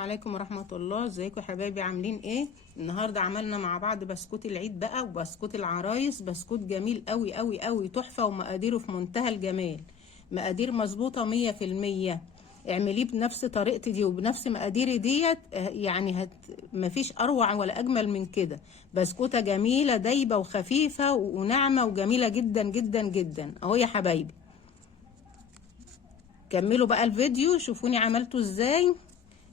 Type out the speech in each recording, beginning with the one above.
عليكم ورحمة الله. ازيكم يا حبايبي؟ عاملين ايه؟ النهاردة عملنا مع بعض بسكوت العيد بقى وبسكوت العرايس. بسكوت جميل قوي قوي قوي، تحفة، ومقاديره في منتهى الجمال. مقادير مظبوطة 100%. اعمليه بنفس طريقتي دي وبنفس مقاديري ديت، يعني مفيش اروع ولا اجمل من كده. بسكوتة جميلة دايبة وخفيفة وناعمة وجميلة جدا جدا جدا اهو يا حبايبي. كملوا بقى الفيديو، شوفوني عملته ازاي.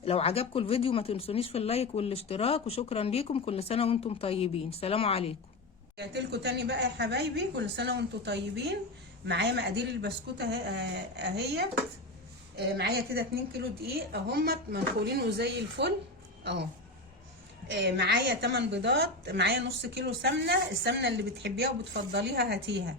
لو عجبكم الفيديو ما تنسونيش في اللايك والاشتراك، وشكرا ليكم. كل سنة وانتم طيبين. سلام عليكم. رجعت لكم تاني بقى يا حبايبي، كل سنة وانتم طيبين. معايا مقادير البسكوت اهيت. معايا كده 2 كيلو دقيق اهمت منخولين وزي الفل اهو. معايا 8 بيضات، معايا نص كيلو سمنة، السمنة اللي بتحبيها وبتفضليها هاتيها.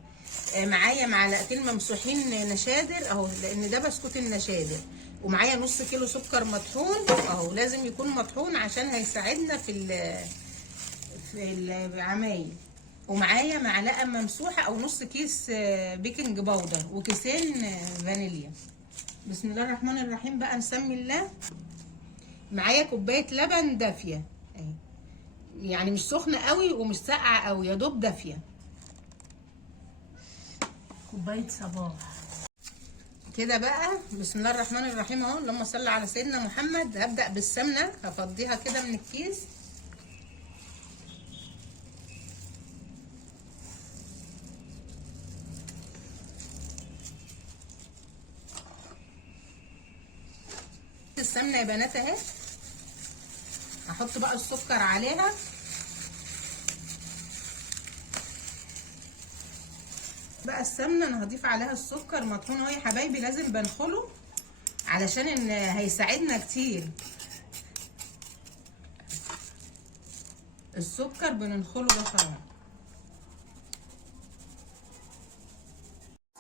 معايا معلقتين ممسوحين نشادر اهو، لان ده بسكوت النشادر. ومعايا نص كيلو سكر مطحون اهو، لازم يكون مطحون عشان هيساعدنا في العمايل. ومعايا معلقه ممسوحه او نص كيس بيكنج باودر، وكيسين فانيليا. بسم الله الرحمن الرحيم بقى، نسمي الله. معايا كوبايه لبن دافيه اهي، يعني مش سخنه قوي ومش ساقعه قوي، يا دوب دافيه. كوبايه صباح كده بقى. بسم الله الرحمن الرحيم اهو، اللهم صل على سيدنا محمد. هبدأ بالسمنة، هفضيها كده من الكيس. السمنة يا بنات اهي. هحط بقى السكر عليها. بقى السمنة انا هضيف عليها السكر مطحون اهو يا حبايبي، لازم بنخله علشان ان هيساعدنا كتير. السكر بننخله ده طبعا.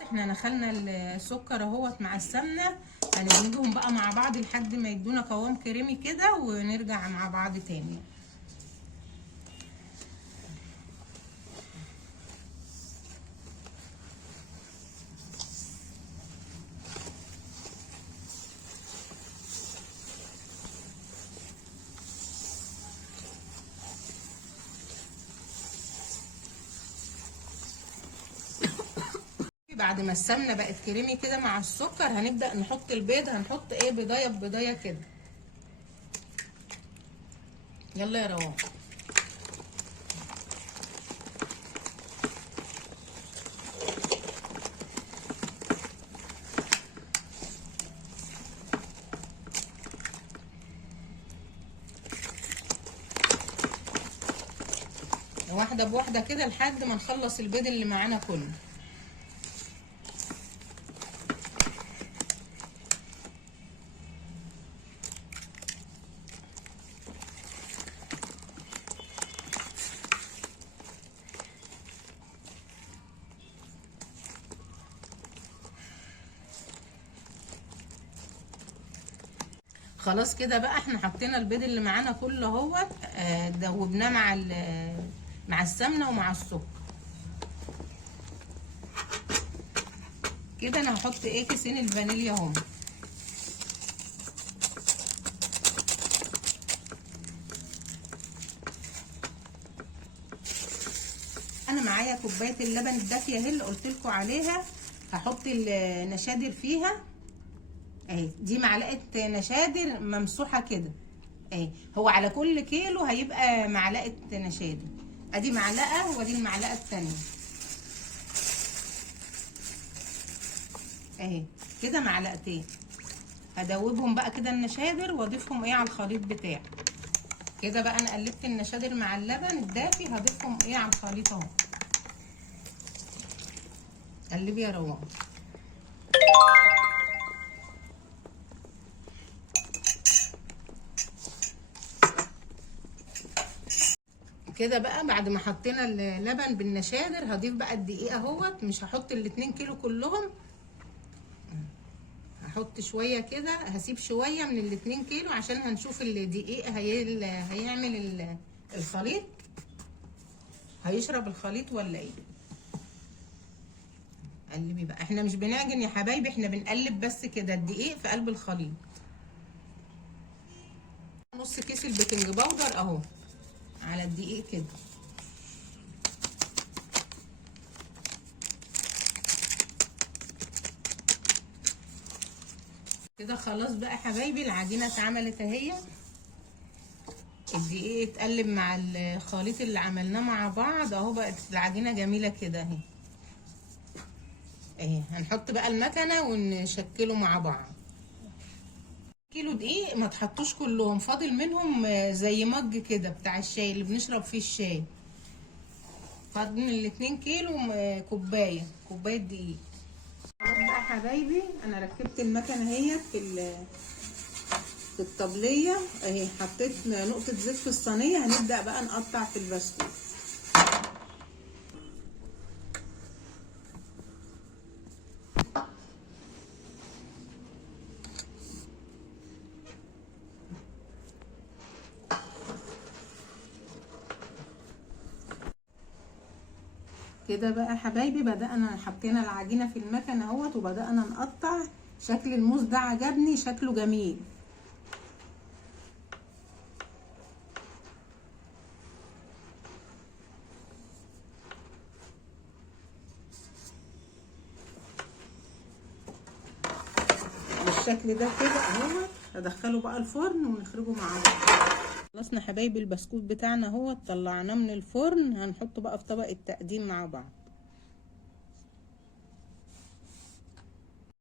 احنا نخلنا السكر اهوت مع السمنه، هندمجهم بقى مع بعض لحد ما يدونا قوام كريمي كده، ونرجع مع بعض تاني. بعد ما السمنه بقت كريمي كده مع السكر، هنبدا نحط البيض. هنحط ايه، بيضايه ببيضايه كده. يلا يا روان. واحده بواحده كده لحد ما نخلص البيض اللي معانا كله. خلاص كده بقى، احنا حطينا البيض اللي معانا كله اهوت. دوبناه مع السمنه ومع السكر كده. انا هحط ايه، كيسين الفانيليا اهم. انا معايا كوبايه اللبن الدافيه اهي اللي قلت لكم عليها. هحط النشادر فيها اهي. دي معلقه نشادر ممسوحه كده اهي. هو على كل كيلو هيبقى معلقه نشادر. ادي معلقه وادي المعلقه الثانيه اهي، كده معلقتين. هدوبهم بقى كده النشادر واضيفهم ايه على الخليط بتاعي كده. بقى انا قلبت النشادر مع اللبن الدافي، هضيفهم ايه على الخليط اهو. قلبي يا روان. كده بقى بعد ما حطينا اللبن بالنشادر، هضيف بقى الدقيق اهوت. مش هحط ال2 كيلو كلهم، هحط شويه كده. هسيب شويه من ال2 كيلو عشان هنشوف الدقيق هيعمل الخليط، هيشرب الخليط ولا ايه. قلبي بقى، احنا مش بنعجن يا حبايبي، احنا بنقلب بس كده الدقيق في قلب الخليط. نص كيس البيكنج باودر اهو على الدقيق كده. كده خلاص بقى حبايبي العجينه اتعملت اهي. الدقيق اتقلب مع الخليط اللي عملناه مع بعض اهو، بقت العجينه جميله كده اهي. اهي هنحط بقى المكنه ونشكله مع بعض. كيلو دقيق ما تحطوش كلهم، فاضل منهم زي مج كده بتاع الشاي اللي بنشرب فيه الشاي. فاضل من الاتنين كيلو كوبايه دقيق. خلاص بقى حبايبي انا ركبت المكنه اهي في الطبليه اهي، حطيت نقطه زيت في الصينيه. هنبدا بقى نقطع في البسكوت. كده بقى حبايبي بدأنا حطينا العجينة في المكنة اهوت وبدأنا نقطع. شكل الموز ده عجبني، شكله جميل. بالشكل ده كده اهوت. هدخله بقى الفرن ونخرجه مع بعض. خلصنا حبايبي البسكوت بتاعنا اهوت، طلعناه من الفرن. هنحطه بقى في طبق التقديم مع بعض.